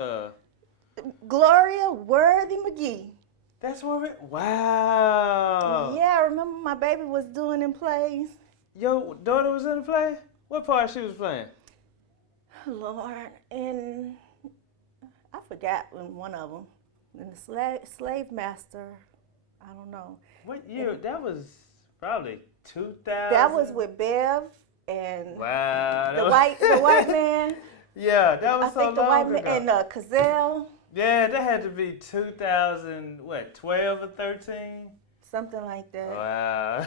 Uh, Gloria Worthy McGee. that's one of it. Wow. Yeah, I remember my baby was doing them plays. Your daughter was in the play? What part she was playing? Lord, and I forgot in one of them. And the slave master, I don't know. What year? That was probably 2000. That was with Bev and Wow. the white man. Yeah, that was I so think the long white ago. man and Cazelle. Yeah, that had to be 2000, what, 12 or 13? Something like that. Wow.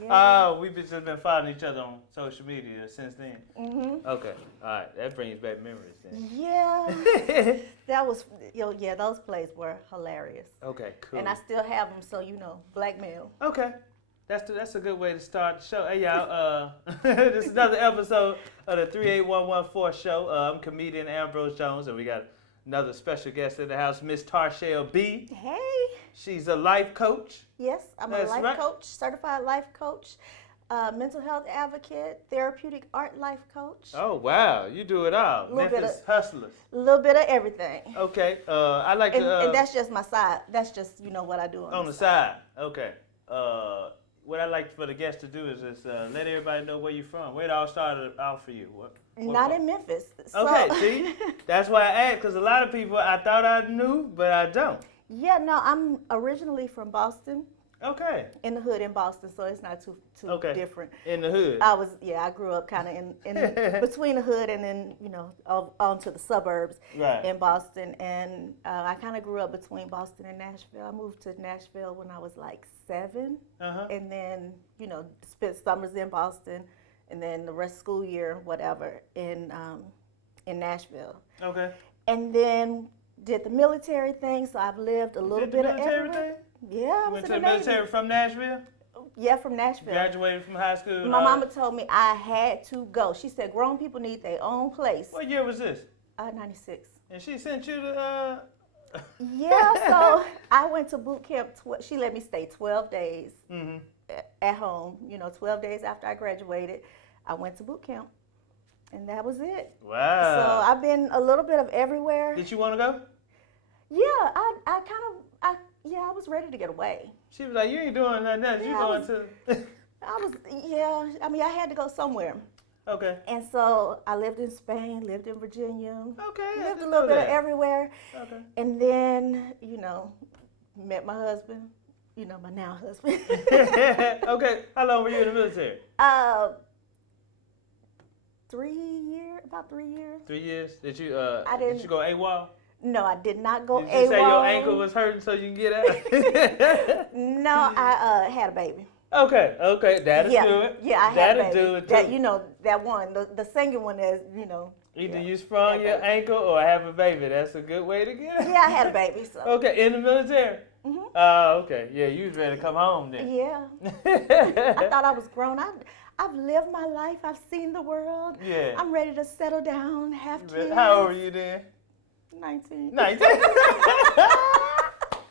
Yeah. We've just been following each other on social media since then. Mhm. Okay, all right, that brings back memories then. Yeah. That was, yeah, those plays were hilarious. Okay, cool. And I still have them, so blackmail. Okay, that's a good way to start the show. Hey y'all, this is another episode of the 38114 show. I'm comedian Ambrose Jones, and we got another special guest in the house, Miss Tarchelle B. Hey. She's a life coach. Yes, I'm That's a life right. coach, certified life coach, mental health advocate, therapeutic art life coach. Oh wow, you do it all. Little bit Memphis of- hustlers. A little bit of everything. Okay, I like And, to. and that's just my side. That's just, what I do On the side. Okay. What I like for the guests to do is just let everybody know where you're from. Where it all started out for you. What Not part? in Memphis. So. Okay, see? That's why I asked, because a lot of people, I thought I knew, but I don't. Yeah, no, I'm originally from Boston, Okay. in the hood in Boston, so it's not too Okay. different. In the hood. I grew up kind of in between the hood and then, onto the suburbs Right. in Boston. And I kind of grew up between Boston and Nashville. I moved to Nashville when I was like 7. Uh-huh. And then, spent summers in Boston and then the rest school year, whatever, in Nashville. Okay. And then did the military thing, so I've lived a little Did bit the of military everywhere. thing? Yeah, I was Went in to the Navy. military from Nashville? Yeah, from Nashville. Graduated from high school? My mama told me I had to go. She said grown people need their own place. What year was this? 96. And she sent you to, Yeah, so I went to boot camp. She let me stay 12 days Mm-hmm. at home. 12 days after I graduated, I went to boot camp. And that was it. Wow. So I've been a little bit of everywhere. Did you want to go? Yeah, I was ready to get away. She was like, you ain't doing nothing else. You Yeah, going to... I had to go somewhere. Okay. And so I lived in Spain, lived in Virginia, Okay. I lived a didn't little know bit of that. everywhere. Okay. And then, met my husband, my now husband. Okay. How long were you in the military? 3 years, about 3 years. 3 years. Did you didn't- did you go AWOL? No, I did not go Did AWOL. you say your ankle was hurting so you can get out? No, I had a baby. Okay. That'll yeah, do it. Yeah, I had a That'll baby. do it That too. that one, the singing one is, Either yeah, you sprung that your baby. ankle or have a baby. That's a good way to get out. Yeah, I had a baby. So. Okay, in the military? Mhm. Oh, okay. Yeah, you was ready to come home then. Yeah. I thought I was grown. I've lived my life. I've seen the world. Yeah. I'm ready to settle down, have kids. How old were you then? 19. 19.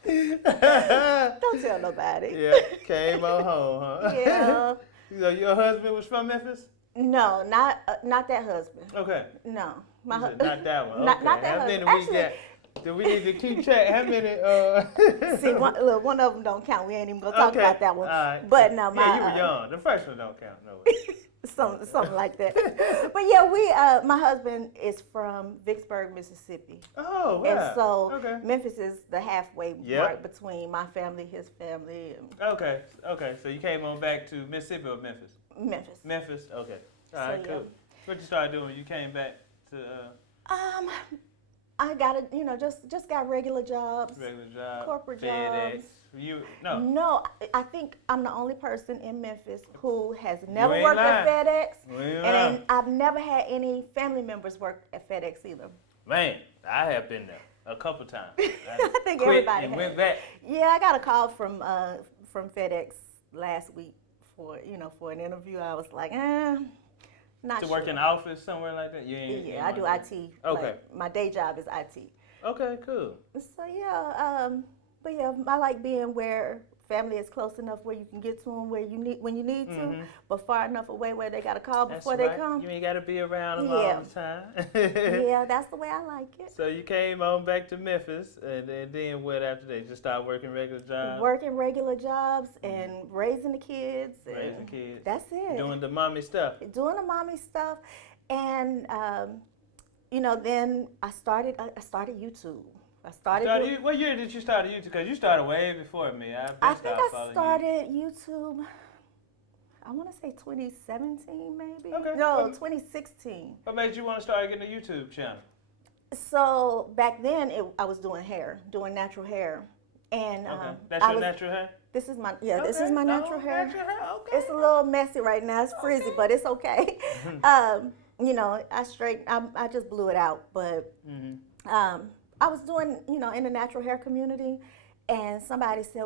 Don't tell nobody. Yeah, came on home, huh? Yeah. So your husband was from Memphis? No, not that husband. Okay. No, You said not that one. Not- Okay. not that How many husband. we got? Do we need to keep track? How many? See, one of them don't count. We ain't even gonna talk Okay. about that one. All right. But no, Yeah, you were young. The first one don't count. No way. something like that. But yeah, my husband is from Vicksburg, Mississippi. Oh, wow. And so Okay. Memphis is the halfway Yep. mark between my family, his family, and Okay. So you came on back to Mississippi or Memphis? Memphis. Memphis. Okay. All So, right. yeah. Cool. What you started doing when you came back to I got just got regular jobs. regular job? Corporate FedEx. jobs. You no. No, I think I'm the only person in Memphis who has never ain't worked lying. at FedEx, You ain't and lying. then I've never had any family members work at FedEx either. Man, I have been there a couple times. I think quit everybody and has. went back. Yeah, I got a call from FedEx last week for an interview. I was like, not To sure. work in the office somewhere like that? You ain't, Yeah, I do wanna IT. Okay. Like, my day job is IT. Okay, cool. So yeah, but yeah, I like being where family is close enough where you can get to them when you need to, but far enough away where they got to call before they come. You ain't got to be around them all the time. Yeah, that's the way I like it. So you came on back to Memphis, and then what after that? Just start working regular jobs? Working regular jobs and raising the kids. Raising kids. That's it. Doing the mommy stuff. Doing the mommy stuff. And, then I started YouTube. What year did you start YouTube? Because you started way before me. I think I started YouTube, I want to say 2017 maybe. Okay. No, 2016. What made you want to start getting a YouTube channel? So back then I was doing natural hair. And that's your natural hair? This is my this is my natural hair. Natural hair. Okay. It's a little messy right now. It's frizzy, but it's okay. I just blew it out, but I was doing, in the natural hair community, and somebody said,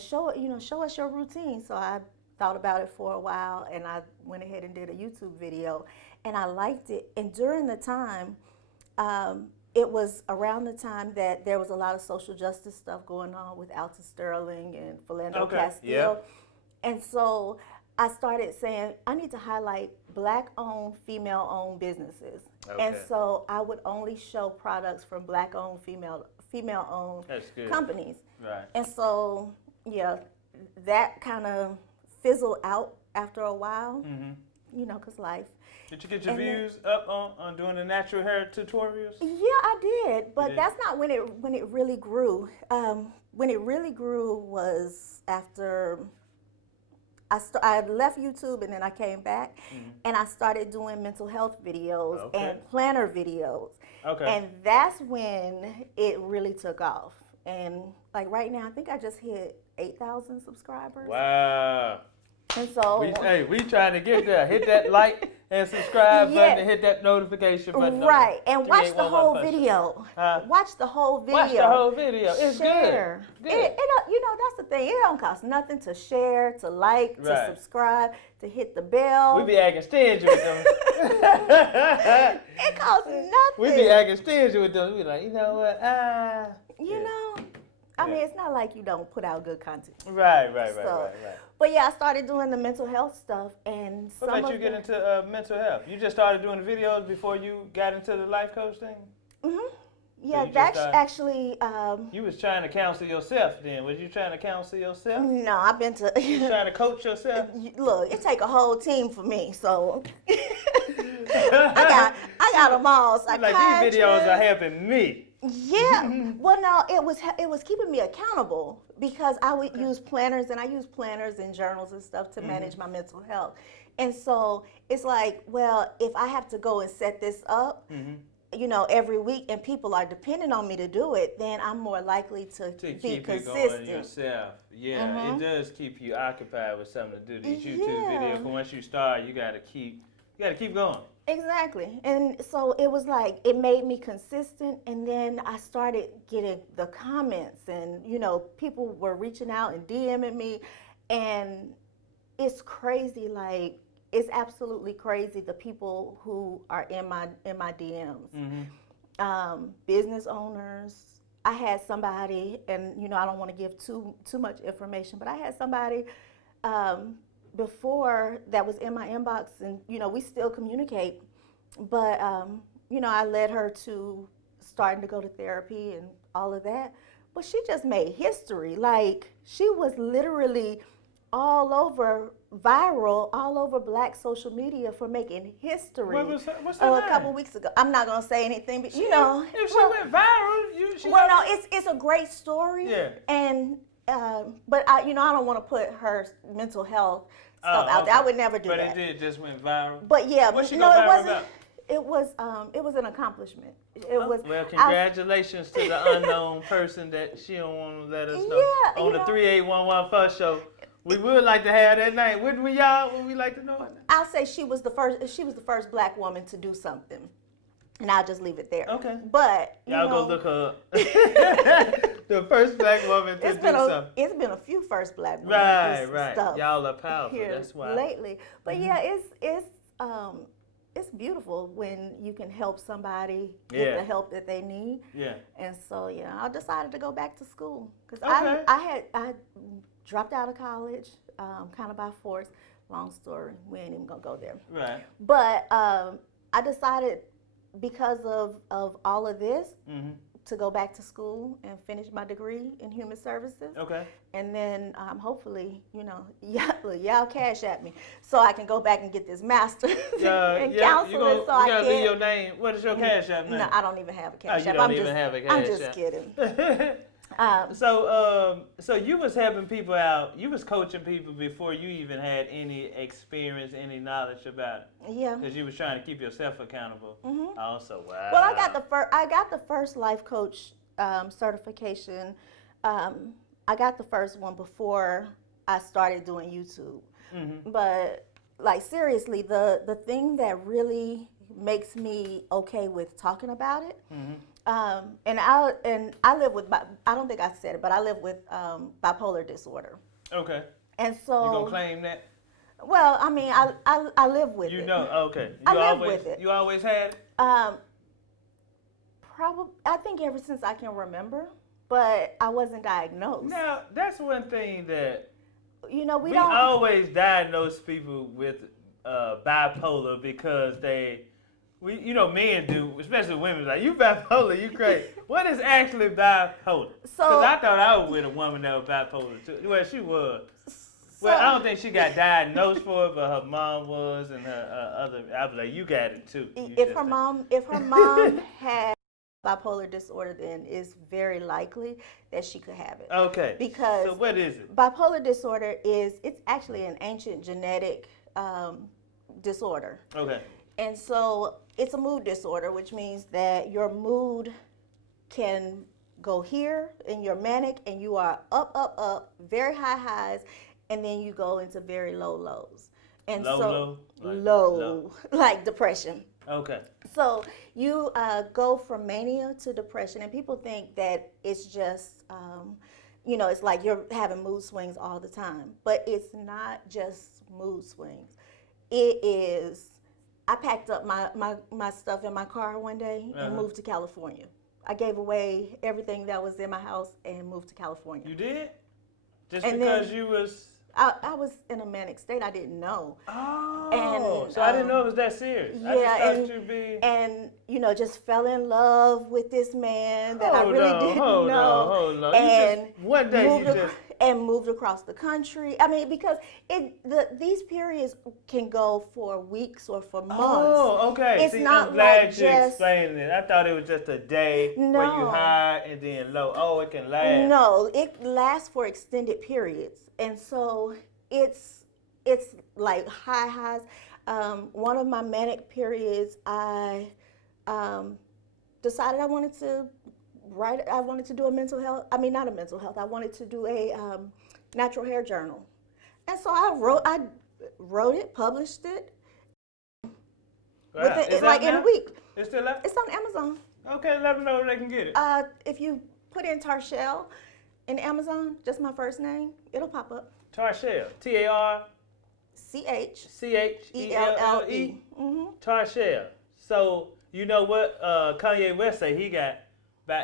show us your routine. So I thought about it for a while, and I went ahead and did a YouTube video, and I liked it. And during the time, it was around the time that there was a lot of social justice stuff going on with Alta Sterling and Philando Castile. And so I started saying, I need to highlight Black-owned, female-owned businesses. And so I would only show products from Black-owned, female-owned companies. Right. And so, that kind of fizzled out after a while, because life. Did you get your views up on doing the natural hair tutorials? Yeah, I did, but that's not when it really grew. When it really grew was after I left YouTube, and then I came back, and I started doing mental health videos and planner videos. And that's when it really took off. And like right now, I think I just hit 8,000 subscribers. Wow. And so we trying to get there. Hit that like and subscribe button and hit that notification button. Right. And watch the whole video. Watch the whole video. Watch the whole video. It's share. Good. That's the thing. It don't cost nothing to share, to like, to subscribe, to hit the bell. We be acting stingy with them. It costs nothing. We be acting stingy with them. We like, you know what? I mean, it's not like you don't put out good content. Right. But yeah, I started doing the mental health stuff, and what made you get into mental health? You just started doing the videos before you got into the life coach thing? Yeah, so that's actually. You was trying to counsel yourself then. Was you trying to counsel yourself? No, I've been to. You trying to coach yourself? Look, it take a whole team for me, so. I got them all. Like these videos are helping me. Yeah. Well, no, it was keeping me accountable because I would use planners, and I use planners and journals and stuff to manage my mental health. And so it's like, well, if I have to go and set this up, every week, and people are depending on me to do it, then I'm more likely to be keep consistent. You going yourself. Yeah, it does keep you occupied with something to do. These YouTube videos, but once you start, you gotta keep going. Exactly. And so it was like, it made me consistent, and then I started getting the comments, and people were reaching out and DMing me, and it's crazy, like it's absolutely crazy, the people who are in my DMs. Business owners. I had somebody, and I don't want to give too much information, but I had somebody before that was in my inbox, and we still communicate, but I led her to starting to go to therapy and all of that, but she just made history. Like, she was literally all over viral, all over Black social media for making history. What's her name? A couple weeks ago. I'm not gonna say anything, but if she went viral, it's a great story. Yeah. And but I don't want to put her mental health stuff out there. I would never do that. But it just went viral. But yeah, what she go viral about? It was an accomplishment. Well, congratulations to the unknown person that she don't want to let us know on the 3811 First Show. We would like to have that name, wouldn't we, y'all? Would we like to know it? I'll say she was the first Black woman to do something, and I'll just leave it there. Okay. But y'all go look her up. The first Black woman to do something. It's been a few first Black women to do right. stuff. Y'all are powerful. Here that's why. Lately, but yeah, it's it's beautiful when you can help somebody Yeah. get the help that they need. Yeah. And so I decided to go back to school because Okay. I dropped out of college kind of by force. Long story, we ain't even gonna go there. Right. But I decided because of all of this to go back to school and finish my degree in human services. Okay. And then hopefully, y'all cash at me so I can go back and get this master's in counseling. You gotta leave your name. What is your cash app name? No, I don't even have a cash app. You don't even have a cash app. I'm just kidding. So you was helping people out. You was coaching people before you even had any experience, any knowledge about it. Yeah. Because you was trying to keep yourself accountable. Also, wow. Well, I got the first life coach certification. I got the first one before I started doing YouTube. But like seriously, the thing that really makes me okay with talking about it. And I live with, I don't think I said it, but I live with bipolar disorder. Okay. And so you gonna claim that? Well, I mean, I live with it. You know, okay. I live with it. You always had it? Probably, I think ever since I can remember, but I wasn't diagnosed. Now, that's one thing that we don't always diagnose people with bipolar because men do, especially women, like, you bipolar, you crazy. What is actually bipolar? Because I thought I was with a woman that was bipolar too. Well, she was. Well, I don't think she got diagnosed for it, but her mom was, and her other. I was like, you got it too. If her mom had bipolar disorder, then it's very likely that she could have it. Okay. Because so what is it? Bipolar disorder it's actually an ancient genetic disorder. Okay. And so it's a mood disorder, which means that your mood can go here and you're manic and you are up, very high highs, and then you go into very low lows. And low, like depression. Okay. So you go from mania to depression, and people think that it's just, it's like you're having mood swings all the time. But it's not just mood swings. It is, I packed up my stuff in my car one day and moved to California. I gave away everything that was in my house and moved to California. You did? Just and because you was... I was in a manic state. I didn't know. Oh, and, so I didn't know it was that serious. Yeah, I just thought you'd be... And, just fell in love with this man that I really didn't know. Hold on. And one day moved across the country. I mean, because these periods can go for weeks or for months. Oh, okay. It's See, not I'm glad like you explained it. I thought it was just a day where you high and then low. Oh, it can last. No, it lasts for extended periods. And so it's like high highs. One of my manic periods, I decided I wanted to do a mental health. I mean, not a mental health. I wanted to do a natural hair journal, and so I wrote it, published it. Wow. In a week. It's still up? It's on Amazon. Okay, let them know where they can get it. If you put in Tarchelle in Amazon, just my first name, it'll pop up. Tarchelle, Tarchelle. Tarchelle. So you know what Kanye West say he got?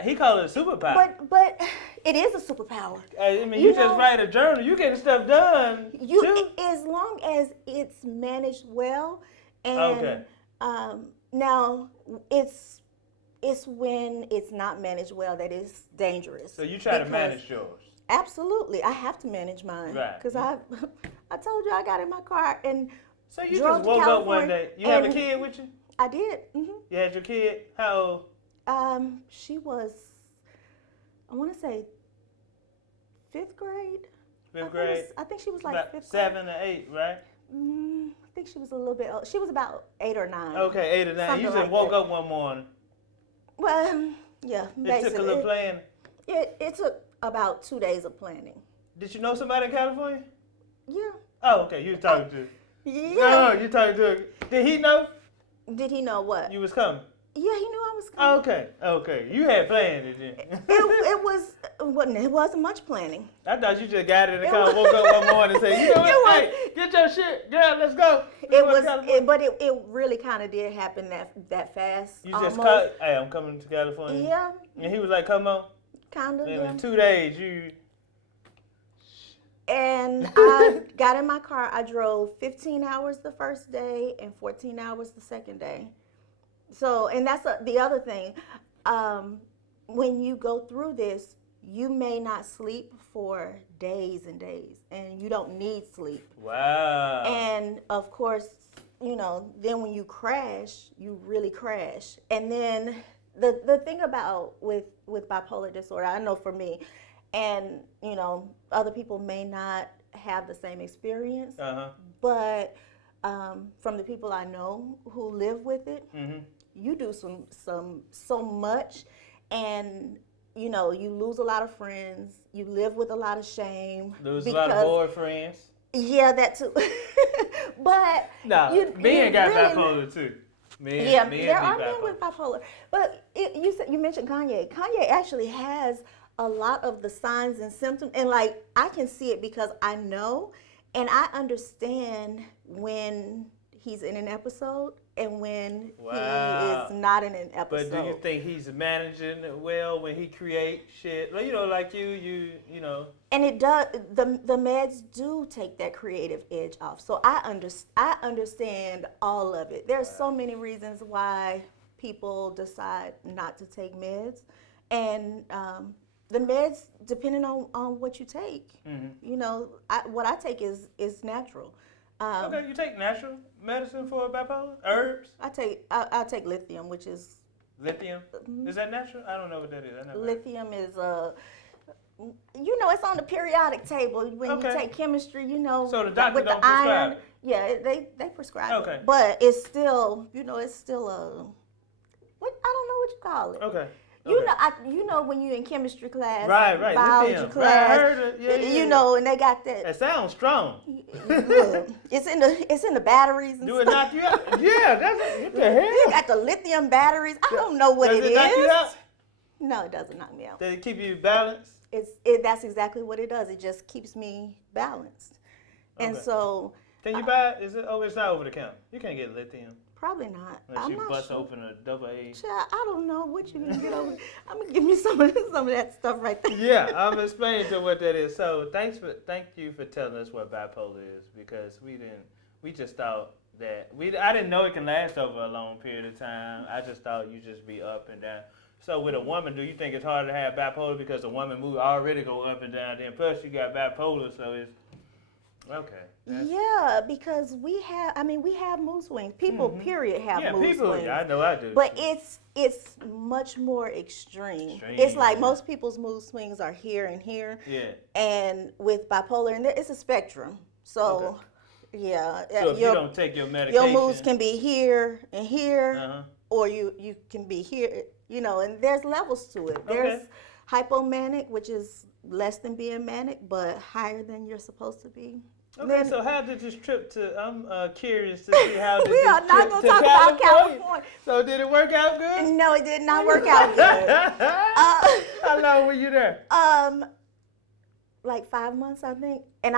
He called it a superpower. But it is a superpower. I mean, you just write a journal, you getting stuff done. Too. As long as it's managed well, and okay. Now it's when it's not managed well that it's dangerous. So you try to manage yours. Absolutely, I have to manage mine because I told you I got in my car and so you just woke up one day. You have a kid with you? I did. You had your kid? How old? She was, I want to say, 5th grade. Fifth grade. I think she was like about 5th grade. 7 or 8, right? I think she was a little bit old. She was about 8 or 9. Okay, 8 or 9. Something You just woke up one morning. Well, yeah. It took a little planning. It took about 2 days of planning. Did you know somebody in California? Yeah. Oh, okay. You was talking to. Yeah. No, you talking to. Did he know? Did he know what? You was coming. Yeah, he knew I was coming. Okay. You had planned it then. it was It wasn't much planning. I thought you just got in the car, woke up one morning and said, you know what, hey, get your shit, girl, let's go. But it really kind of did happen that fast. You just cut, hey, I'm coming to California. Yeah. And he was like, come on. Kind of, And in 2 days, And I got in my car. I drove 15 hours the first day and 14 hours the second day. So, and that's the other thing. When you go through this, you may not sleep for days and days, and you don't need sleep. Wow. And of course, then when you crash, you really crash. And then the thing about with bipolar disorder, I know for me, and other people may not have the same experience, but from the people I know who live with it, you do so much, and you lose a lot of friends, you live with a lot of shame, lose a lot of boyfriends. Yeah, that too. But men got bipolar too. There are men with bipolar. But you mentioned Kanye. Kanye actually has a lot of the signs and symptoms, and like I can see it because I know, and I understand when he's in an episode and when he is not in an episode. But do you think he's managing it well when he creates shit? Like you And it does. The meds do take that creative edge off. So I understand all of it. There's so many reasons why people decide not to take meds, and the meds, depending on what you take, what I take is natural. Okay, you take natural medicine for bipolar? Herbs? I take lithium, which is... Lithium? Is that natural? I don't know what that is. Lithium is it's on the periodic table when you take chemistry, So the doctor with don't the prescribe iron. it? Yeah, they prescribe it. But it's still, it's still I don't know what you call it. Okay. When you're in chemistry class, right, biology lithium. class, Right, I heard it. And they got that. It sounds strong. It's in the batteries. And Do it knock you out? Yeah, what the hell? You got the lithium batteries. I don't know what it is. Does it knock you out? No, it doesn't knock me out. Does it keep you balanced? That's exactly what it does. It just keeps me balanced. And so. Can you buy it? It's not over the counter. You can't get lithium. Probably not. Unless you bust open a double A. Child, I don't know what you can get over. I'm gonna give me some of that stuff right there. Yeah, I'm explaining to what that is. So thank you for telling us what bipolar is, because we just thought that I didn't know it can last over a long period of time. I just thought you just be up and down. So with a woman, do you think it's harder to have bipolar because the woman mood already go up and down? Then plus you got bipolar, so it's okay. Yeah, because we have mood swings. People, period, have mood swings. Yeah, I know I do. But it's much more extreme. It's like most people's mood swings are here and here. Yeah. And with bipolar, and it's a spectrum. So, yeah. So if you don't take your medication, your moods can be here and here, or you can be here. And there's levels to it. There's hypomanic, which is less than being manic, but higher than you're supposed to be. Okay, so how did this trip to? I'm curious to see how. We are not going to talk about California. So did it work out good? No, it did not work out good. How long were you there? Like 5 months, I think. And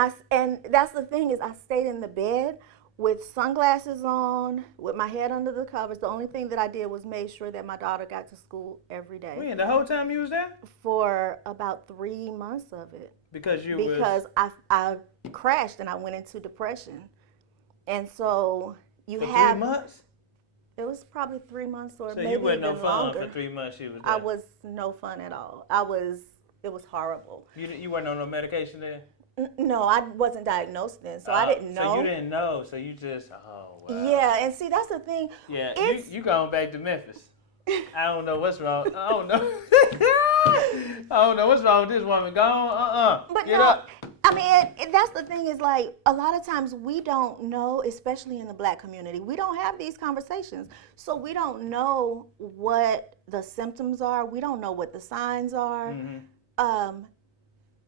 that's the thing is, I stayed in the bed with sunglasses on, with my head under the covers. The only thing that I did was make sure that my daughter got to school every day. When? The whole time you was there? For about 3 months of it. Because I crashed and I went into depression. And so for 3 months? It was probably 3 months or so maybe you weren't even no fun longer. For 3 months you was there? I was no fun at all. It was horrible. You weren't on no medication there? No, I wasn't diagnosed then, so I didn't know. So you didn't know, so you just, wow. Yeah, and see, that's the thing. Yeah, you going back to Memphis. I don't know what's wrong. I don't know. I don't know what's wrong with this woman. Go on, But Get up. I mean, that's the thing is like, a lot of times we don't know, especially in the Black community, we don't have these conversations. So we don't know what the symptoms are. We don't know what the signs are.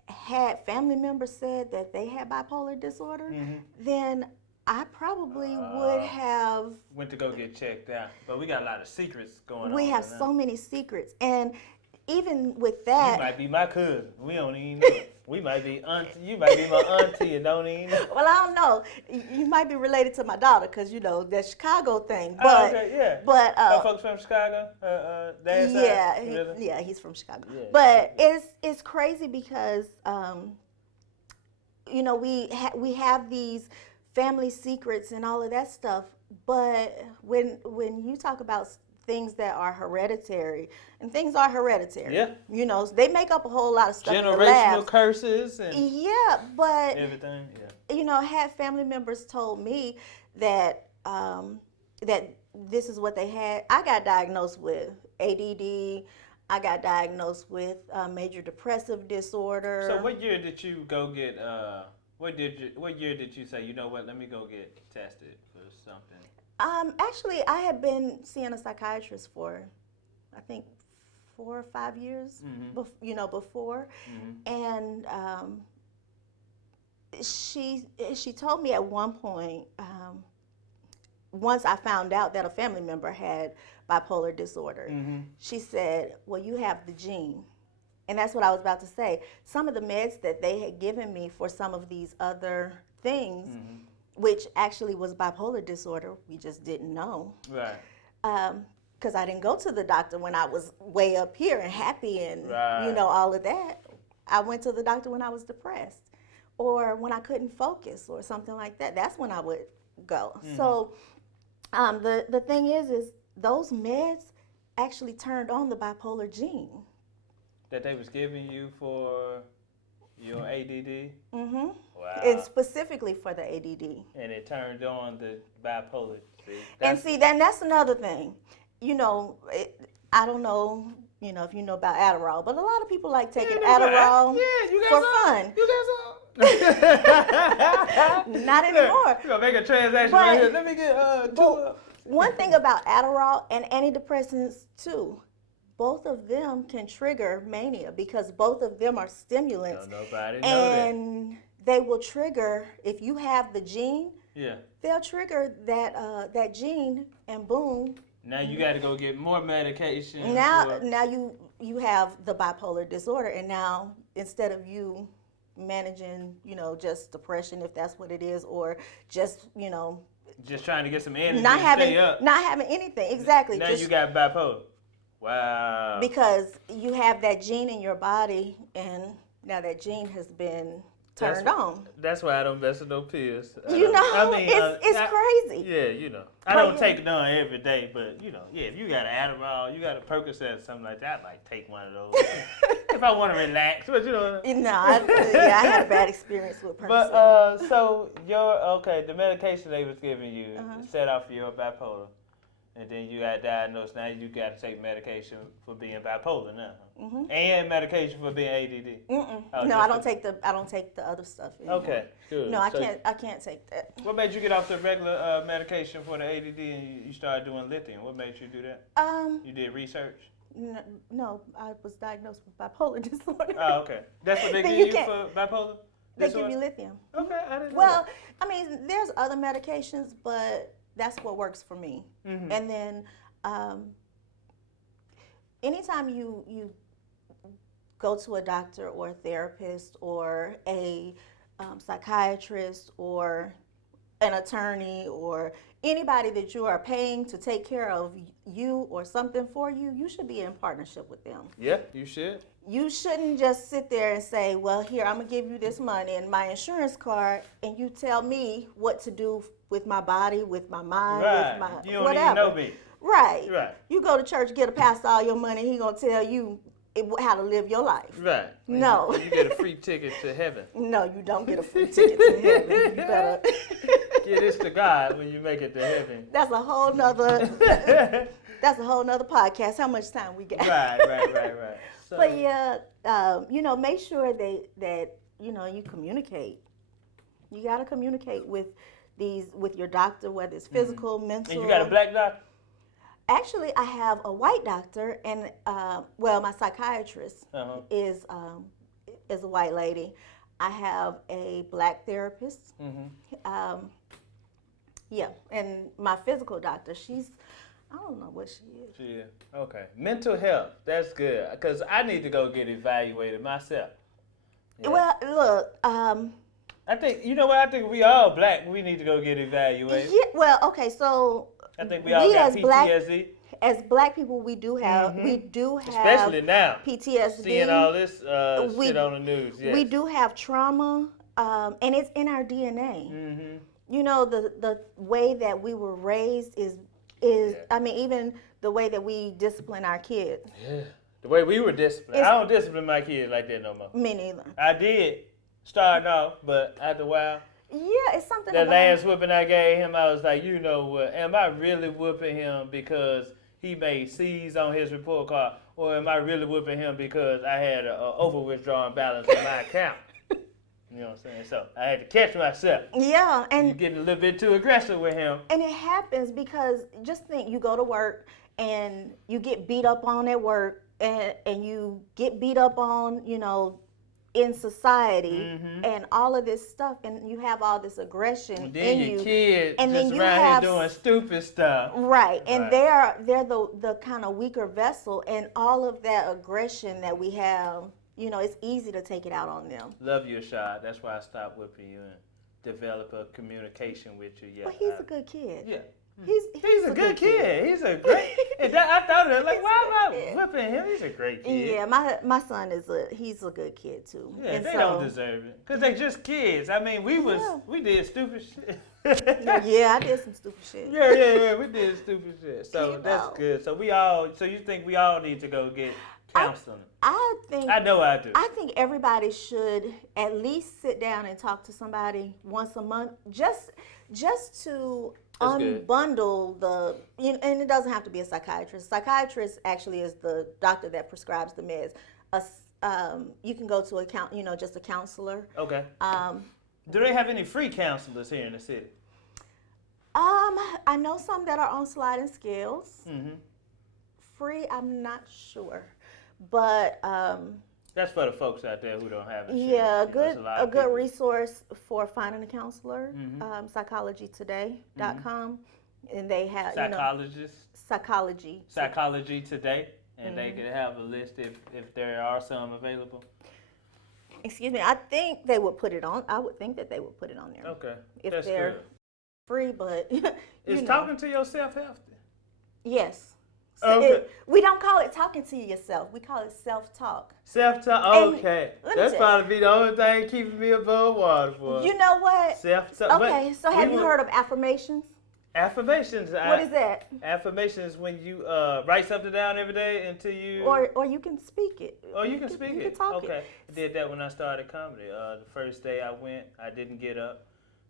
Had family members said that they had bipolar disorder, then I probably would have went to go get checked out. But we got a lot of secrets going on. We have so many secrets, and even with that, you might be my cousin. We don't even know. We might be auntie. You might be my auntie and don't even know. well, I don't know. You might be related to my daughter because that Chicago thing. But Oh, okay, yeah. but folks from Chicago. Dad's yeah, side, he's from Chicago. Yeah, but it's crazy because we have these family secrets and all of that stuff. But when you talk about things that are hereditary, and things are hereditary. Yeah. They make up a whole lot of stuff in the Generational labs. curses and but everything. Yeah. Had family members told me that that this is what they had. I got diagnosed with ADD. I got diagnosed with major depressive disorder. So what year did you go get? What year did you say, you know what? Let me go get tested for something. Actually, I had been seeing a psychiatrist for, I think, 4 or 5 years. Before, and she told me at one point. Once I found out that a family member had bipolar disorder, she said, well, you have the gene. And that's what I was about to say. Some of the meds that they had given me for some of these other things, which actually was bipolar disorder, we just didn't know. Right. Because I didn't go to the doctor when I was way up here and happy and, all of that. I went to the doctor when I was depressed or when I couldn't focus or something like that. That's when I would go. So the thing is those meds actually turned on the bipolar gene. That they was giving you for your ADD? Wow. And specifically for the ADD. And it turned on the bipolar. That's another thing. I don't know, if you know about Adderall, but a lot of people like taking Adderall for fun. You got some? Not anymore. You're going to make a transaction right here. Let me get two. One thing about Adderall and antidepressants too, both of them can trigger mania because both of them are stimulants. Don't nobody know and they will trigger, if you have the gene, they'll trigger that gene and boom. Now you got to go get more medication. Now you have the bipolar disorder, and now instead of you managing, just depression if that's what it is, or just trying to get some energy, not having anything exactly. Now you got bipolar. Wow. Because you have that gene in your body, and now that gene has been turned on. That's why I don't mess with no pills. It's crazy. Yeah, I don't take none every day, but if you got an Adderall, you got a Percocet or something like that, I might take one of those if I want to relax. But I had a bad experience with Percocet. But so the medication they was giving you set off your bipolar. And then you got diagnosed. Now you got to take medication for being bipolar now, and medication for being ADD. No, I don't take the other stuff anymore. Okay, good. No, I can't take that. What made you get off the regular medication for the ADD and you started doing lithium? What made you do that? You did research? No, I was diagnosed with bipolar disorder. Oh, okay. That's what they give you for bipolar disorder? They give you lithium. Okay, I didn't know Well, that. there's other medications, but that's what works for me. And then anytime you go to a doctor or a therapist or a psychiatrist or an attorney or anybody that you are paying to take care of you or something for you, you should be in partnership with them. Yeah, you should. You shouldn't just sit there and say, well, here, I'm going to give you this money and my insurance card, and you tell me what to do with my body, with my mind, with my you don't whatever. even know me. Right. Right. You go to church, get a pastor all your money, he going to tell you how to live your life. Right. No. You get a free ticket to heaven. No, you don't get a free ticket to heaven. You better Give this to God when you make it to heaven. That's a whole nother podcast. How much time we got? Right. So, but make sure that you communicate. You got to communicate with your doctor, whether it's physical, mental. And you got a black doctor? Actually, I have a white doctor, and my psychiatrist is a white lady. I have a black therapist. And my physical doctor, she's I don't know what she is. Yeah. Okay. Mental health. That's good. Because I need to go get evaluated myself. Yeah. Well, look. I think, you know what? I think we all black. We need to go get evaluated. Yeah. Well, okay. So I think we all got PTSD. As black people, we do have especially now PTSD. Seeing all this shit on the news. Yes. We do have trauma, and it's in our DNA. Mm-hmm. You know, the way that we were raised is I mean, even the way that we discipline our kids. Yeah. The way we were disciplined. I don't discipline my kids like that no more. Me neither. I did starting off, but after a while. Yeah, it's something. That last whooping I gave him, I was like, you know what? Am I really whooping him because he made C's on his report card, or am I really whooping him because I had an over withdrawing balance in my account? You know what I'm saying? So I had to catch myself. Yeah, and you're getting a little bit too aggressive with him. And it happens because just think, you go to work and you get beat up on at work, and you get beat up on, you know, in society, and all of this stuff, and you have all this aggression and then in your you. kids and just then around here doing stupid stuff. Right, and they're the kind of weaker vessel, and all of that aggression that we have, you know, it's easy to take it out on them. Love your shot. That's why I stopped whipping you and develop a communication with you. Yeah, but he's a good kid. Yeah. He's a good kid. He's a great. I thought of it like, why am I whipping him? He's a great kid. Yeah, my son he's a good kid too. Yeah, and they don't deserve it because they just kids. I mean, we did stupid shit. Yeah, I did some stupid shit. Yeah, we did stupid shit. So that's good. So you think we all need to go get counseling? I know I do. I think everybody should at least sit down and talk to somebody once a month, just to unbundle and it doesn't have to be a psychiatrist. Psychiatrist actually is the doctor that prescribes the meds. You can go to just a counselor. Okay. Do they have any free counselors here in the city? I know some that are on sliding scales. Mm-hmm. Free, I'm not sure, but that's for the folks out there who don't have insurance. Yeah, a good resource for finding a counselor. Psychologytoday.com, and they have Psychology Today, and they can have a list if there are some available. Excuse me, I think they would put it on. I would think that they would put it on there. Okay, if they're free, but is talking to yourself healthy? Yes. So we don't call it talking to yourself. We call it self-talk. Self-talk. Okay, that's probably the only thing keeping me above water for. You know what? Self-talk. Okay, so have you heard of affirmations? Affirmations. What is that? Affirmations is when you write something down every day until you. Or you can speak it. Or you can speak it. You can talk it. Okay, I did that when I started comedy. The first day I went, I didn't get up.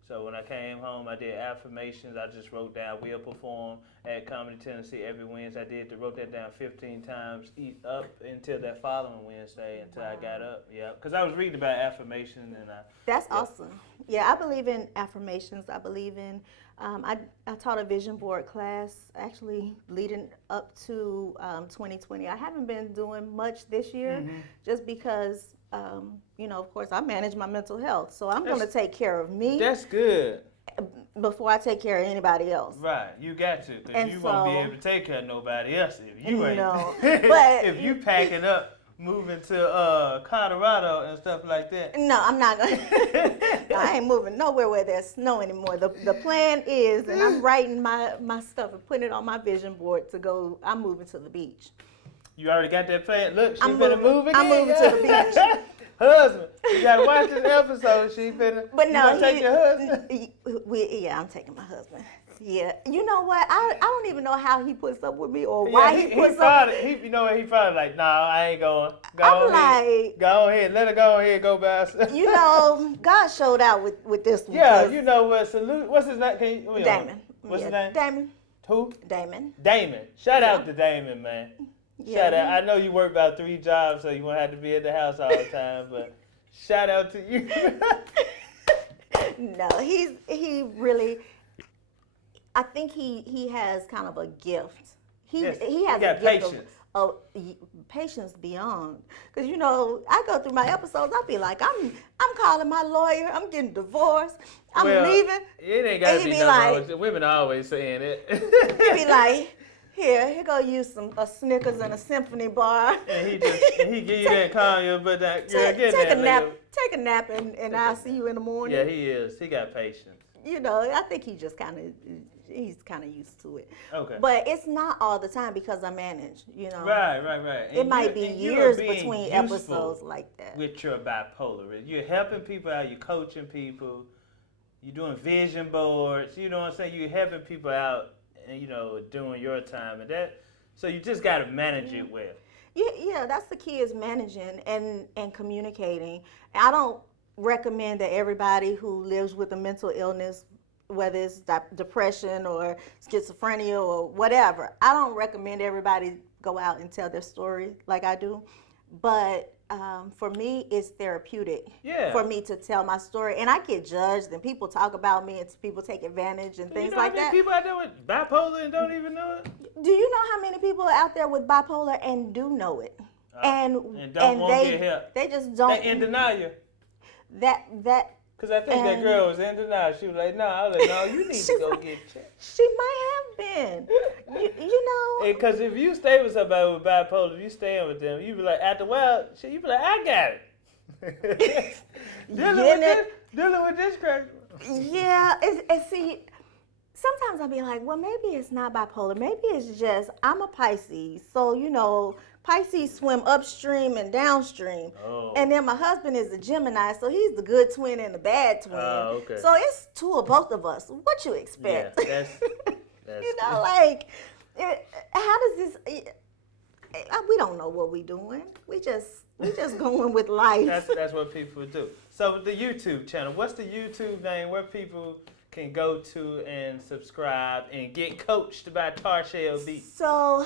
So when I came home, I did affirmations. I just wrote down, we'll perform at Comedy Tennessee every Wednesday. Wrote that down 15 times up until that following Wednesday until I got up. Yeah, because I was reading about affirmation and That's awesome. Yeah, I believe in affirmations. I believe in, I taught a vision board class actually leading up to 2020. I haven't been doing much this year just because, of course, I manage my mental health. So I'm going to take care of me. That's good. Before I take care of anybody else. Right. You got to, because you won't be able to take care of nobody else if you ain't. No. But if you packing up, moving to Colorado and stuff like that. No, I'm not going to. I ain't moving nowhere where there's snow anymore. The plan is, and I'm writing my stuff and putting it on my vision board to go, I'm moving to the beach. You already got that plan? Look, she's finna move again. I'm moving to the beach. Husband, you gotta watch this episode. She finna. But no, you take your husband. I'm taking my husband. Yeah, you know what? I don't even know how he puts up with me or why he puts up. He probably like, nah, I ain't going. Go ahead, let her go ahead, go by herself. God showed out with this one. Yeah, you know what? Salute. What's his name? Damon. What's his name? Damon. Who? Damon. Shout out to Damon, man. Yeah. Shout out. I know you work about 3 jobs, so you won't have to be at the house all the time, but shout out to you. No, he really, I think he has kind of a gift. He has a gift of patience beyond. Because, I go through my episodes, I be like, I'm calling my lawyer, I'm getting divorced, I'm leaving. It ain't got to be nothing wrong with it. Women are always saying it. He be like, Here go use a Snickers and a symphony bar. And he give you that calm you, but that girl get Take that a nap. nigga. Take a nap, and I'll see you in the morning. Yeah, he is. He got patience. You know, I think he's kind of used to it. Okay. But it's not all the time because I manage, you know. Right. And It might be years between episodes like that. With your bipolar, you're helping people out. You're coaching people. You're doing vision boards. You know what I'm saying? You're helping people out, and doing your time and that. So you just got to manage it well. Yeah, that's the key is managing and communicating. I don't recommend that everybody who lives with a mental illness, whether it's depression or schizophrenia or whatever, I don't recommend everybody go out and tell their story like I do. But for me, it's therapeutic for me to tell my story. And I get judged and people talk about me and people take advantage and things like that. People out there with bipolar and don't even know it? Do you know how many people are out there with bipolar and do know it? And don't want to get help. They just don't. They in denial. That Because I think that girl was in denial. She was like, no. I was like, no, you need to go get checked. She might have been. You know. Because if you stay with somebody with bipolar, if you stay with them, you be like, after a while, you be like, I got it. dealing with this crap. Yeah. And see, sometimes I'll be like, well, maybe it's not bipolar. Maybe it's just, I'm a Pisces. So, Pisces swim upstream and downstream. Oh. And then my husband is a Gemini, so he's the good twin and the bad twin. Oh, okay. So it's two of both of us. What you expect? Yeah, that's how does this, we don't know what we doing. We just going with life. That's what people do. So the YouTube channel, what's the YouTube name where people can go to and subscribe and get coached by Tarchelle B? So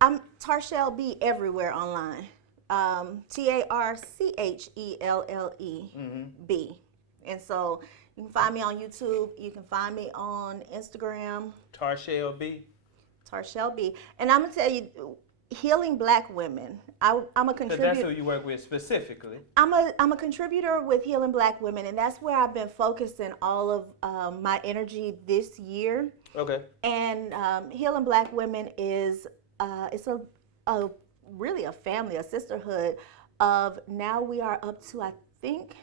I'm Tarchelle B everywhere online. TARCHELLE B. And so you can find me on YouTube. You can find me on Instagram. Tarchelle B. Tarchelle B. And I'm gonna tell you, healing Black women. I'm a contributor. That's who you work with specifically. I'm a contributor with Healing Black Women, and that's where I've been focusing all of my energy this year. Okay. And Healing Black Women is it's a really a family, a sisterhood of now we are up to I think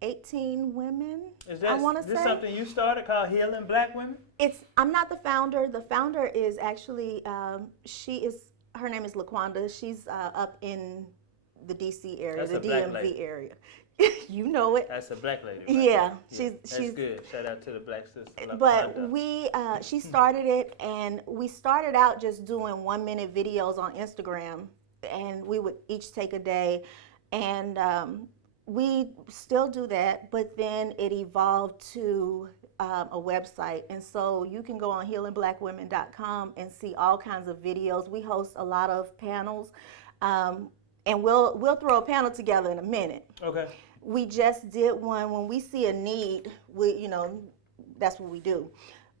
18 women. Is this something you started called Healing Black Women? I'm not the founder. The founder is actually her name is LaQuanda. She's up in the DC area, That's the DMV area. You know it. That's a Black lady. Right? Yeah, that's good. Shout out to the Black sister. But she started it, and we started out just doing 1-minute videos on Instagram, and we would each take a day, and we still do that. But then it evolved to a website, and so you can go on healingblackwomen.com and see all kinds of videos. We host a lot of panels, and we'll throw a panel together in a minute. Okay. We just did one when we see a need. That's what we do.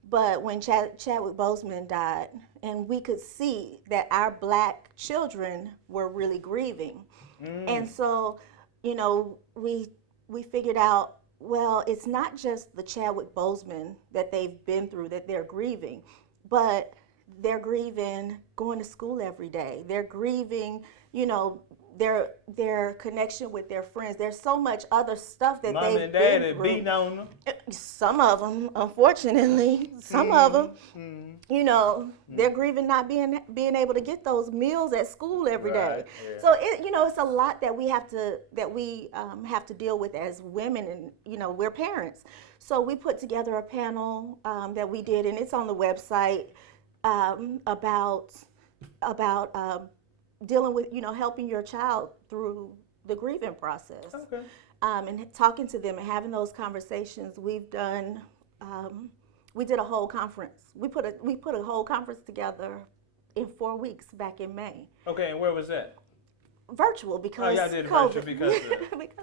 But when Chadwick Boseman died, and we could see that our Black children were really grieving, and so we figured out, well, it's not just the Chadwick Boseman that they've been through that they're grieving, but they're grieving going to school every day. They're grieving, their connection with their friends. There's so much other stuff that they've been through. Mom and Dad beating on them. Some of them, unfortunately, of them, they're grieving not being able to get those meals at school every day. Yeah. So it's a lot that we have to deal with as women, and we're parents. So we put together a panel that we did, and it's on the website about dealing with, helping your child through the grieving process. Okay. And talking to them and having those conversations. We've done, we did a whole conference. We put a whole conference together in 4 weeks back in May. Okay, and where was that? Virtual, because y'all did it COVID. virtual because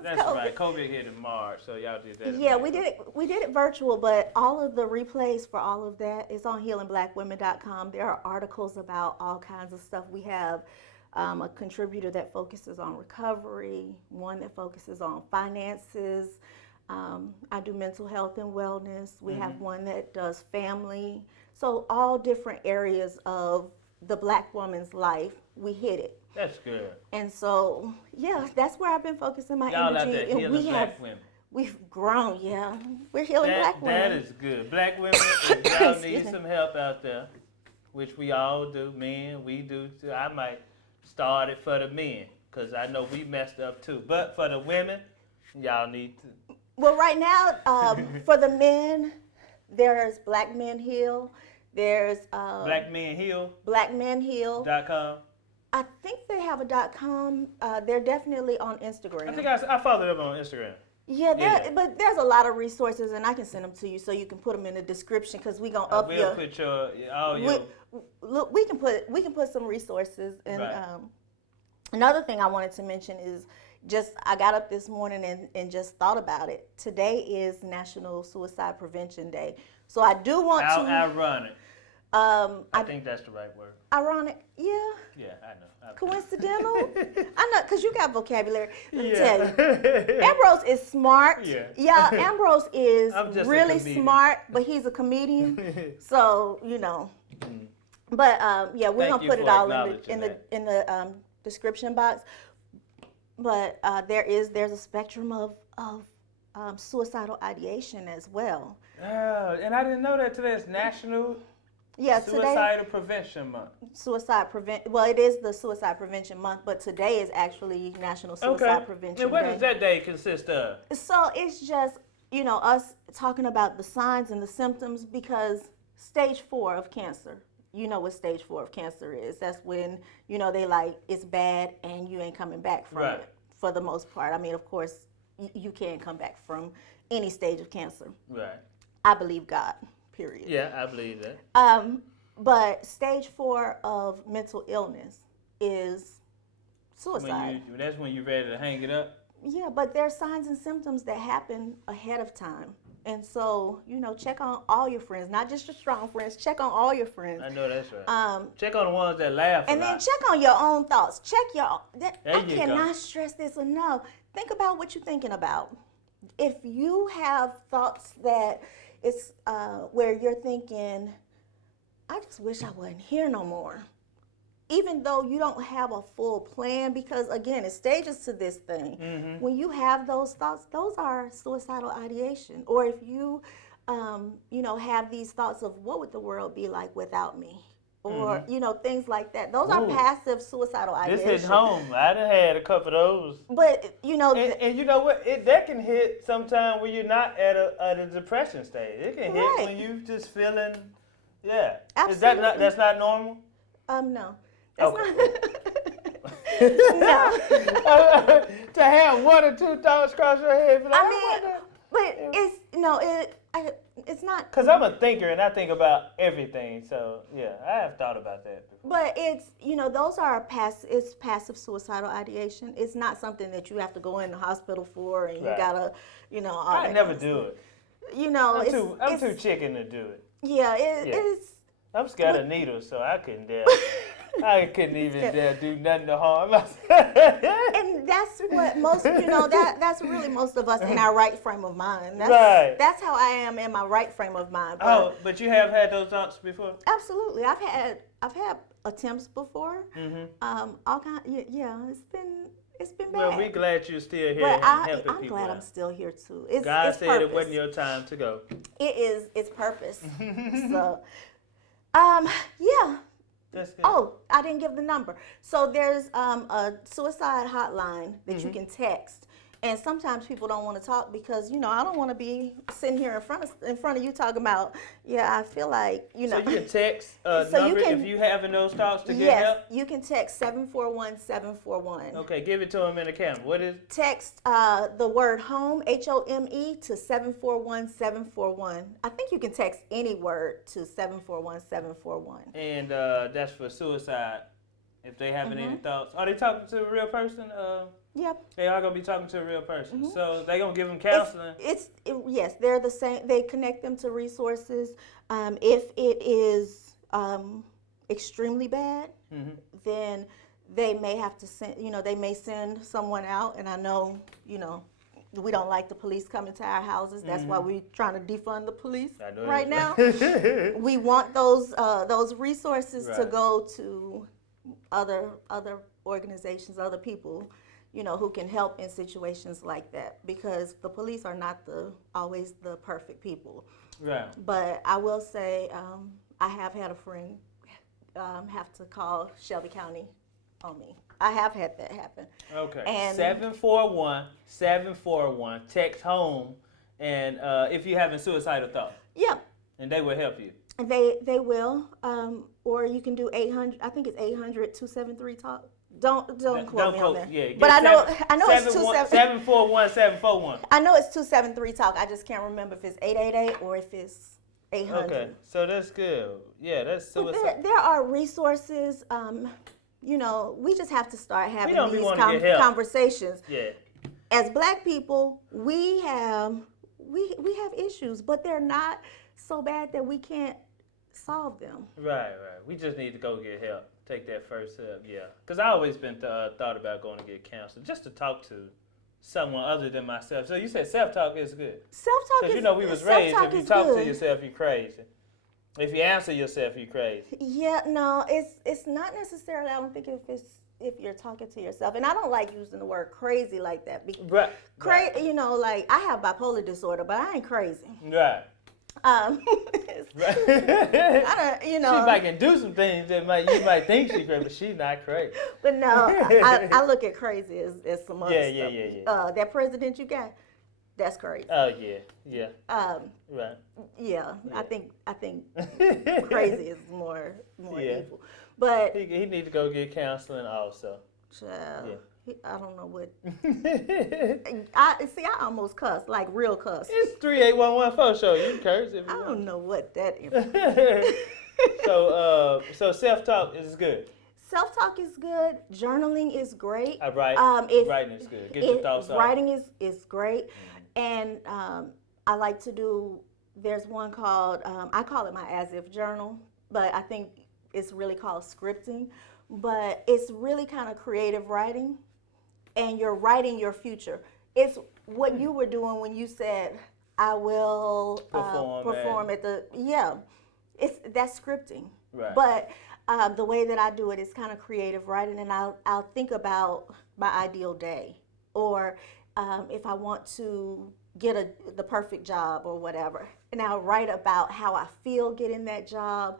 that's COVID. Right. COVID hit in March, so y'all did that. Yeah, we did it virtual, but all of the replays for all of that is on healingblackwomen.com. There are articles about all kinds of stuff. We have a contributor that focuses on recovery, one that focuses on finances. I do mental health and wellness. We have one that does family. So all different areas of the Black woman's life, we hit it. That's good. And so, yeah, that's where I've been focusing my Y'all energy. out there And healing black women. We've grown, yeah. We're healing black women. That is good. Black women, if y'all need some help out there, which we all do, men, we do too. I might start it for the men, because I know we messed up too. But for the women, y'all need to. Well, right now, for the men, there's Black Men Heal. There's Black Men Heal. BlackmenHeal.com. I think they have a .com. They're definitely on Instagram. I think I follow them on Instagram. Yeah, but there's a lot of resources, and I can send them to you so you can put them in the description, because we're gonna up we'll put your look, we can put some resources. And right. Another thing I wanted to mention is I got up this morning and just thought about it. Today is National Suicide Prevention Day, so I do want to. Ironic. I think that's the right word. Ironic, yeah. Yeah, I know. Coincidental? I know, because you got vocabulary. Let me tell you. Ambrose is smart. Yeah, Ambrose is really smart, but he's a comedian. So, But, yeah, we're going to put it all in the description box. But there's a spectrum of suicidal ideation as well. And I didn't know that today is National Suicidal Prevention Month. Well, it is the Suicide Prevention Month, but today is actually National Suicide Prevention Day. And what does that day consist of? So it's just, us talking about the signs and the symptoms, because stage 4 of cancer, you know what stage 4 of cancer is. That's when, they like, it's bad and you ain't coming back from it for the most part. I mean, of course, you can't come back from any stage of cancer. Right. I believe God. Period. Yeah, I believe that. But stage 4 of mental illness is suicide. That's when you're ready to hang it up? Yeah, but there are signs and symptoms that happen ahead of time. And so, check on all your friends, not just your strong friends. Check on all your friends. I know that's right. Check on the ones that laugh and then check on your own thoughts. I cannot stress this enough. Think about what you're thinking about. If you have thoughts that it's where you're thinking, I just wish I wasn't here no more. Even though you don't have a full plan, because again, it's stages to this thing. Mm-hmm. When you have those thoughts, those are suicidal ideation. Or if you, have these thoughts of what would the world be like without me? Or, things like that. Those are passive suicidal ideation. This hit home. I done had a couple of those. But, And you know what? That can hit sometime when you're not at a depression stage. It can hit when you just feeling, Absolutely. That's not normal? No. Okay. No. To have one or two thoughts cross your head. It's not. Because I'm a thinker and I think about everything. So, I have thought about that before. But it's, those are passive suicidal ideation. It's not something that you have to go in the hospital for and you gotta, all I that never kind of do stuff. it. I'm too chicken to do it. Yeah, it is. I'm scared of needles, so I couldn't dare. I couldn't even dare do nothing to harm myself. And that's what most, that's really most of us in our right frame of mind. That's how I am in my right frame of mind. But you have had those thoughts before? Absolutely. I've had attempts before. Mm-hmm. All kind. Yeah, it's been bad. Well, we're glad you're still here but helping people. I'm glad I'm still here too. God it's said purpose. it wasn't your time to go. It is. It's purpose. So, yeah. That's good. Oh, I didn't give the number. So there's a suicide hotline that you can text. And sometimes people don't want to talk because, I don't want to be sitting here in front of you talking about, I feel like, So you can text number if you having those thoughts to get help? Yes, you can text 741-741. Okay, give it to them in the camera. What is it? Text the word home, HOME, to 741-741. I think you can text any word to 741-741. And that's for suicide. If they having any thoughts. Are they talking to a real person? Yep. They are going to be talking to a real person. Mm-hmm. So they're going to give them counseling? Yes, they're the same. They connect them to resources. If it is extremely bad, then they may have to send, they may send someone out. And I know, We don't like the police coming to our houses. That's why we're trying to defund the police right now. We want those resources to go to other organizations, other people, who can help in situations like that, because the police are not always the perfect people. Right. But I will say, I have had a friend have to call Shelby County on me. I have had that happen. Okay. And 741-741. Text home, and if you're having suicidal thoughts. Yeah. And they will help you. They will. Or you can do 800. I think it's 800-273-TALK. Don't quote me on that. Yeah, but I know it's 741-741. I know it's 273-TALK. I just can't remember if it's 888 or if it's 800. Okay, so that's good. Yeah, that's suicide. There are resources. We just have to start having these conversations. Yeah. As Black people, we have issues, but they're not so bad that we can't solve them. Right. We just need to go get help. Take that first step, yeah. Because I always been thought about going to get counseling, just to talk to someone other than myself. So you said self-talk is good. Self-talk is good. Because we was raised, if you talk to yourself, you're crazy. If you answer yourself, you're crazy. Yeah, no, it's not necessarily. I don't think if you're talking to yourself, and I don't like using the word crazy like that. Right. Like I have bipolar disorder, but I ain't crazy. Right. I don't, She might can do some things that you might think she's crazy, but she's not crazy. But no, I look at crazy as some other stuff. Yeah. That president you got, that's crazy. Oh yeah. Right. Yeah, I think crazy is more evil. But he need to go get counseling also. Child, I don't know what. I almost cussed, like real cuss. It's 38114 show. You can curse if you want. I don't know what that is. So self-talk is good. Self-talk is good. Journaling is great. Writing is good. Get your thoughts out. Writing is great. And I like to do, there's one called, I call it my as-if journal, but I think it's really called scripting. But it's really kind of creative writing, and you're writing your future. It's what you were doing when you said, I will perform at the, that's scripting. Right. But the way that I do it is kind of creative writing, and I'll think about my ideal day, or if I want to get the perfect job or whatever, and I'll write about how I feel getting that job,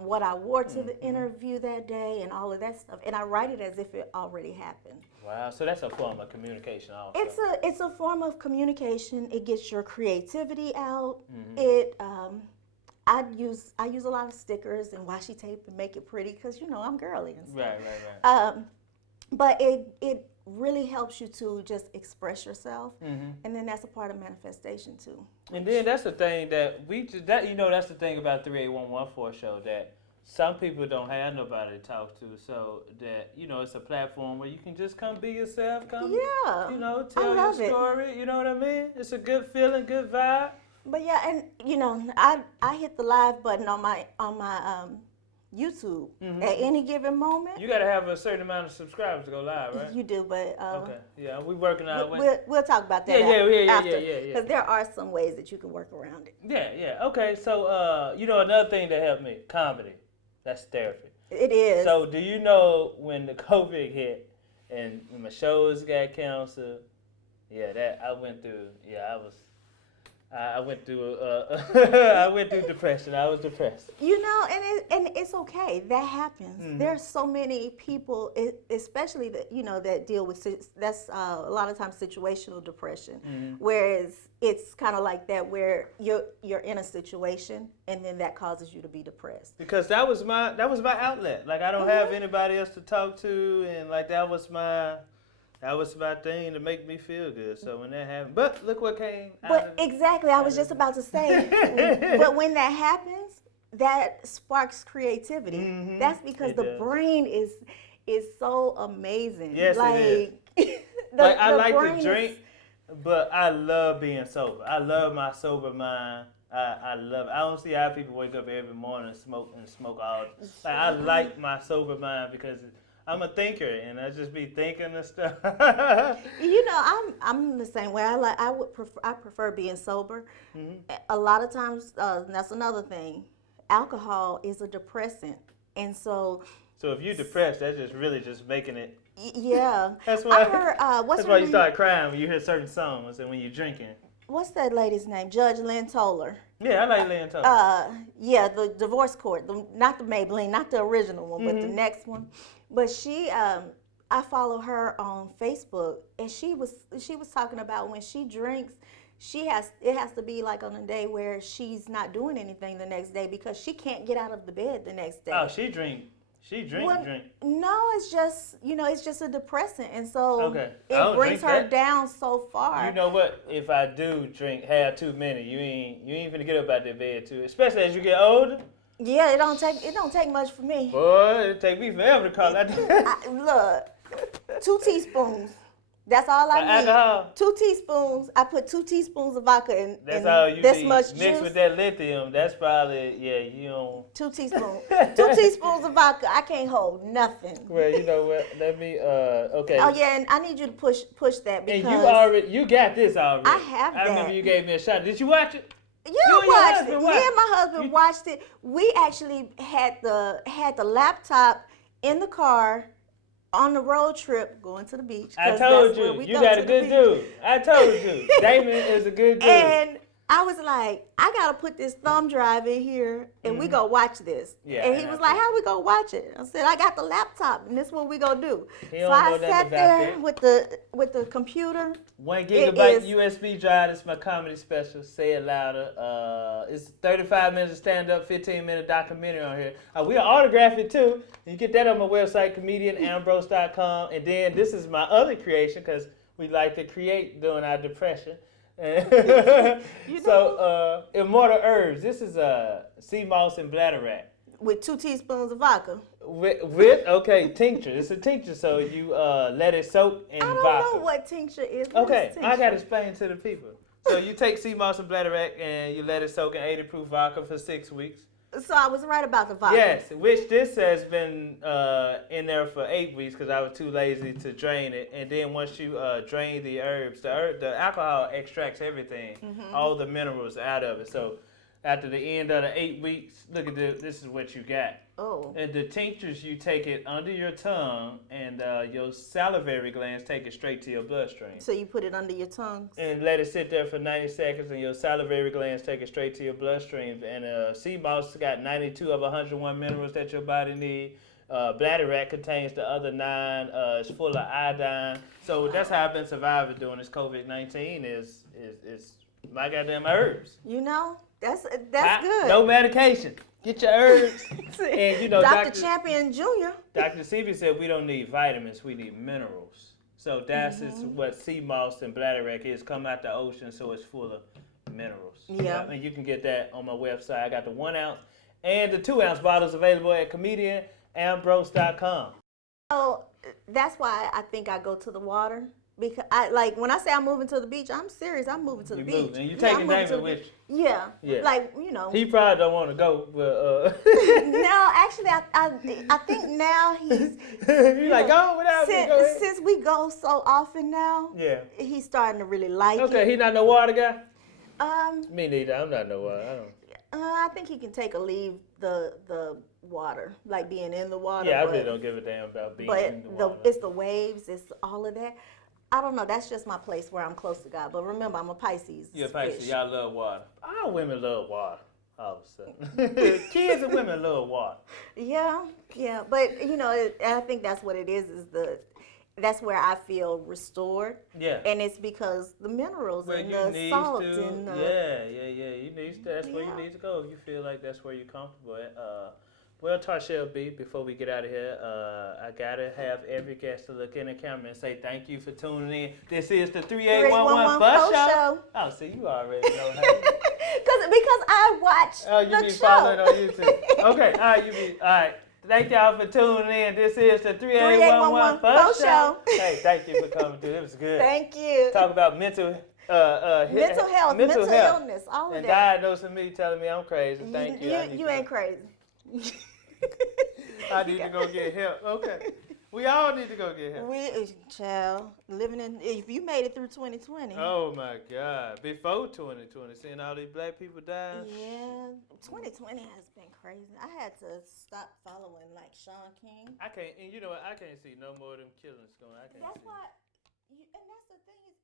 what I wore to the interview that day, and all of that stuff, and I write it as if it already happened. Wow, so that's a form of communication also. It's a form of communication. It gets your creativity out. It I use a lot of stickers and washi tape to make it pretty, because I'm girly and stuff. Right. But it really helps you to just express yourself, and then that's a part of manifestation too. And then that's the thing that that's the thing about 38114 show, that some people don't have nobody to talk to, so that it's a platform where you can just come be yourself, tell your story. You know what I mean? It's a good feeling, good vibe. But yeah, and I hit the live button on my YouTube at any given moment. You got to have a certain amount of subscribers to go live, right? You do, but okay, yeah, we're working on it. We'll talk about that. After, because there are some ways that you can work around it. Yeah. Okay, so another thing that helped me, comedy. That's therapy. It is. So do you know when the COVID hit and when my shows got canceled? Yeah, that I went through. Yeah, I went through depression. I was depressed. And it's okay. That happens. There's so many people, especially that deal with that's a lot of times situational depression. Whereas it's kind of like that, where you're in a situation and then that causes you to be depressed. Because that was my outlet. Like I don't have anybody else to talk to, and like that was my thing to make me feel good. So when that happened, but look what came out. But exactly, I was just about to say. But when that happens, that sparks creativity. That's because the brain is so amazing. Yes, it is. I like to drink, but I love being sober. I love my sober mind. I love it. I don't see how people wake up every morning and smoke all. I like my sober mind because I'm a thinker, and I just be thinking and stuff. You know, I'm the same way. I prefer being sober. A lot of times, that's another thing. Alcohol is a depressant, and so. So if you're depressed, that's just really just making it. Yeah. That's why. I heard, that's why you start crying when you hear certain songs and when you're drinking. What's that lady's name? Judge Lynn Toller. Yeah, I like Lynn Toller. Yeah, the divorce court, not the Maybelline, not the original one, but the next one. But she, I follow her on Facebook, and she was talking about when she drinks, it has to be like on a day where she's not doing anything the next day because she can't get out of the bed the next day. Oh, she drink. No, it's just a depressant, and so it brings her down so far. You know what? If I do have too many, you ain't finna get up out that bed too. Especially as you get older. Yeah, it don't take much for me. Boy, it take me forever to call that. Look, 2 teaspoons. That's all I need. Alcohol. 2 teaspoons. I put 2 teaspoons of vodka in. That's all you this need. much Mixed juice. with that lithium, that's probably you don't. 2 teaspoons. 2 teaspoons of vodka. I can't hold nothing. Well, you know what? Let me. Okay. Oh yeah, and I need you to push that because. And you got this already. I have that. I remember you gave me a shot. Did you watch it? You watched it. Me and my husband watched it. We actually had the laptop in the car on the road trip going to the beach. I told you. You got a good dude. I told you. Damon is a good dude. And I was like, I got to put this thumb drive in here and we go watch this. Yeah, and he was like, how we going to watch it? I said, I got the laptop and this is what we going to do. So I sat there with the computer. 1 gigabyte USB drive. It's my comedy special. Say it louder. It's 35 minutes of stand-up, 15-minute documentary on here. We'll autograph it too. You get that on my website, comedianambrose.com. And then this is my other creation because we like to create during our depression. So, Immortal Herbs. This is Seamoss and Bladderwack. With 2 teaspoons of vodka. With tincture. It's a tincture, so you let it soak in vodka. I don't know what tincture is. Okay, I got to explain to the people. So you take Seamoss and Bladderwack and you let it soak in 80 proof vodka for 6 weeks. So I was right about the vodka. Yes, which this has been in there for 8 weeks because I was too lazy to drain it. And then once you drain the herbs, the alcohol extracts everything, all the minerals out of it. So after the end of the 8 weeks, look at this. This is what you got. Oh. And the tinctures, you take it under your tongue, and your salivary glands take it straight to your bloodstream. So you put it under your tongue? And let it sit there for 90 seconds, and your salivary glands take it straight to your bloodstream. And Seamoss got 92 of 101 minerals that your body needs. Bladderwack contains the other 9. It's full of iodine. So that's how I've been surviving during this COVID-19 is my goddamn herbs. You know, that's good. No medication. Get your herbs. And you know, Dr. Champion Jr. Dr. Sebi said we don't need vitamins, we need minerals. So that's what Seamoss and Bladderwack is. Come out the ocean, so it's full of minerals. Yeah. And you can get that on my website. I got the 1 ounce and the 2 ounce bottles available at comedianambrose.com. So that's why I think I go to the water. Because when I say I'm moving to the beach, I'm serious. I'm moving to the beach. And you taking Damon with you. Yeah. Like, you know. He probably don't want to go, but No, actually, I think now he's. He's like, go without me. Go ahead. Since we go so often now. Yeah. He's starting to really like it. Okay, he not no water guy. Me neither. I'm not no water. I don't. I think he can leave the water, like being in the water. Yeah, I really don't give a damn about being in the water. But it's the waves, it's all of that. I don't know. That's just my place where I'm close to God. But remember, I'm a Pisces. You're a Pisces. Fish. Y'all love water. All women love water. All of a sudden, kids and women love water. Yeah. But you know, I think that's what it is. That's where I feel restored. Yeah. And it's because the minerals and the salt and You need to. That's where you need to go if you feel like that's where you're comfortable at. Well, Tarchelle B, before we get out of here, I got to have every guest to look in the camera and say thank you for tuning in. This is the 3811 Bus Show. Oh, see, you already know how. Because I watch you be following on YouTube. Okay, all right. Thank y'all for tuning in. This is the 3811 Bus Show. Hey, thank you for coming through. It was good. Thank you. Talk about mental health, mental illness, all of that. And diagnosing me, telling me I'm crazy. Thank you. You ain't crazy. I need to go get help. Okay. We all need to go get help. Child, living in, if you made it through 2020. Oh my God. Before 2020, seeing all these black people dying. Yeah, 2020 has been crazy. I had to stop following like Sean King. I can't, and you know what? I can't see no more of them killings going. I can't That's see. why, and that's the thing is,